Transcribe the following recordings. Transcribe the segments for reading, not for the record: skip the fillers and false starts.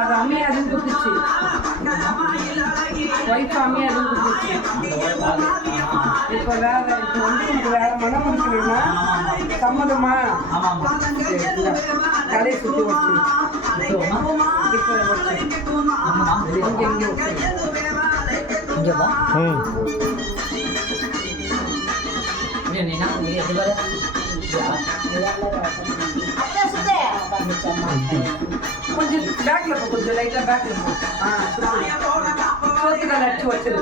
அது அம்மையா அதுவும் குத்துச்சு. ஒய்ஃப் அம்மையா அதுவும் குத்துச்சு. இப்போ வேற இப்போ வந்து உங்களுக்கு வேற மனம் இருக்கணும்னா சம்மதமா தலையை சுற்றி வச்சு இப்போ வச்சு இங்கே இங்கே வச்சு கொஞ்சம் பேக்ல போ, கொஞ்சம் லைட்டா பேக்ல போ. சோத்துக்கால அடிச்சு வச்சிரு.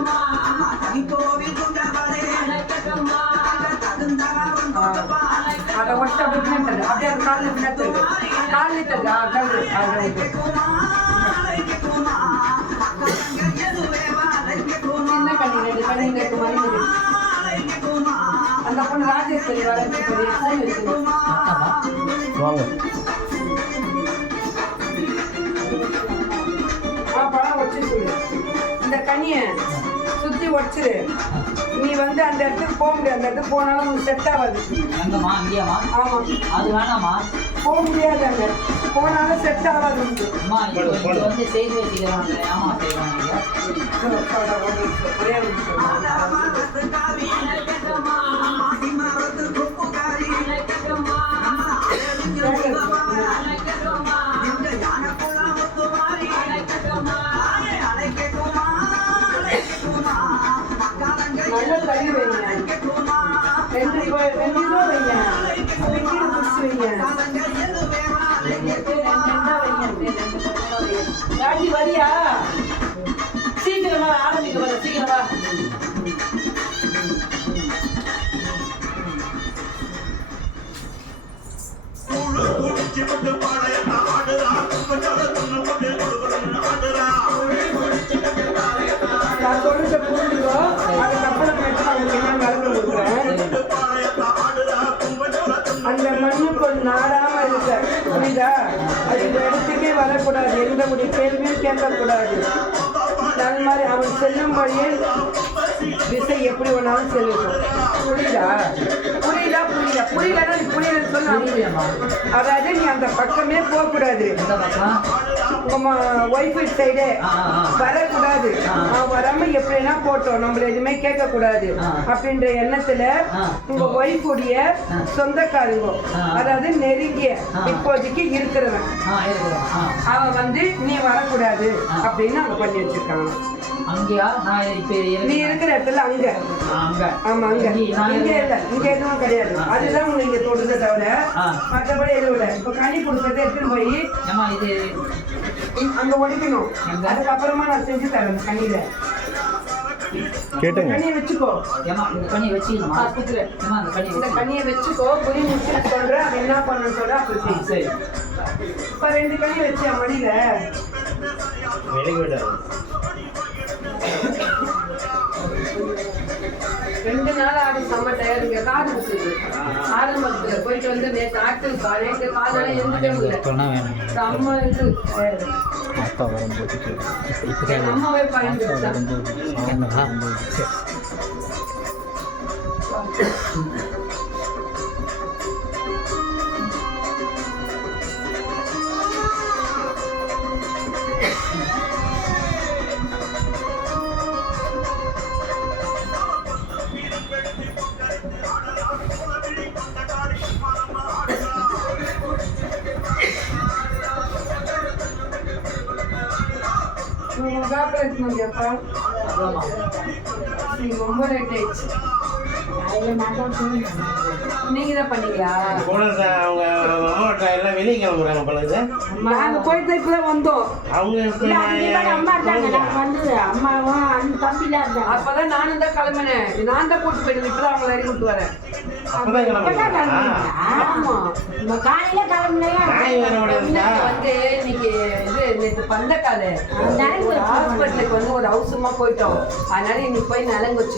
அதை ஒட்டு அப்படி பின்னாடி அப்படியே அது காலில் பின்னாடி தருது. காலில் தருது. சின்ன கண்ணி ரெண்டு கண்ணி ரெண்டு மாதிரி அந்த பொண்ணு ராஜேஸ்வரி வளர்ச்சி வாங்க பழம் வச்சு சொல்லு. இந்த கண்ணியை சுற்றி உடச்சிரு. நீ வந்து அந்த இடத்துக்கு போக முடியாது. அந்த இடத்துக்கு போனாலும் உங்களுக்கு செட் ஆகாது. ஆமாம், அது வேணாமா, போக முடியாது. அங்கே போனாலும் செட் ஆகாது. வந்து செய்து வச்சுக்கிறாங்க. ஆமா செய்வாங்க. ஒரே நிமிஷம். நல்ல தண்ணி வைங்க. 2 ரூபா வைங்க. ராஜி வரியா? சீக்கிரமா ஆரம்பிக்க வர. சீக்கிரமா நான் சொல்றத புரிஞ்சுக்கோ. அதுக்கப்புறம் உங்களுக்கு என்ன நடந்து கொடுக்குறேன். அந்த மண்ணுக்கு ஒரு நாடாம இருக்க புரியுதா? அது இந்த இடத்துக்கே வரக்கூடாது. எந்த ஒரு கேள்வியும் கேட்கக்கூடாது. அது மாதிரி அவன் செல்லும் வழியில் திசை எப்படி வேணாலும் செல்லும். புரியுதா? புரியலன்னா நீ புரியலன்னு சொல்ல. அதாவது நீ அந்த பக்கமே போகக்கூடாது. உங்க ஒய்ஃப் சைடு வரக்கூடாது. வராம எப்படின்னா போட்டோம், நம்மள எதுவுமே கேட்க கூடாது அப்படின்ற எண்ணத்துல உங்க ஒய்ஃப் உடைய சொந்தக்காரங்க, அதாவது நெருங்கிய இப்போதைக்கு இருக்கிறவன், அவன் வந்து நீ வரக்கூடாது அப்படின்னு அவங்க பண்ணி வச்சிருக்காங்க. நீ இருக்கிற இடத்துல அங்க. ஆமா, அங்க இங்க இல்ல, இங்க எதுவும் கிடையாது. அதுதான் உங்களுக்கு இங்க தொடுறத தவிர மற்றபடி எதுவும் இல்லை. இப்ப கனி கொடுக்கறத எடுத்துன்னு போய் அங்க ஒழிக்கணும். அதுக்கப்புறமா நான் செஞ்சு தரேன். கனியில கனியை வச்சுக்கோ. இந்த கனியை வச்சுக்கோ. புரிய முடிச்சு சொல்றேன். அவன் என்ன பண்ணு சொல்ற. அப்படி சரி. இப்ப 2 கனி வச்சு மடியில 2 நாள் ஆடி செம்ம டயருங்க. காது குத்துது. ஆரம்பத்துல போயிட்டு வந்து நேற்று ஆக்டிவ் நேற்று காலெல்லாம் எந்த செம்ம இது அம்மாவே பயன்படுத்தேன். ரொம்ப லேட் ஆயிடுச்சு. நீங்க தான் பண்ணீங்களா? வெளியே கிளம்புறாங்க பழகுது. நாங்க போயிட்டு இப்பதான் வந்தோம். அப்பதான் நானும் தான் கிளம்பினேன். நான் தான் கூட்டு போயிட்டு இப்பதான் அவங்களை அறி கூட்டு வரேன். ஆமா, காலையில கிளம்புனேன். வந்து இன்னைக்கு இது நேற்று பந்தக்கால ஹாஸ்பிட்டலுக்கு வந்து ஒரு அவசரமா போயிட்டோம். அதனால இன்னைக்கு போய் நலங்கு வச்சு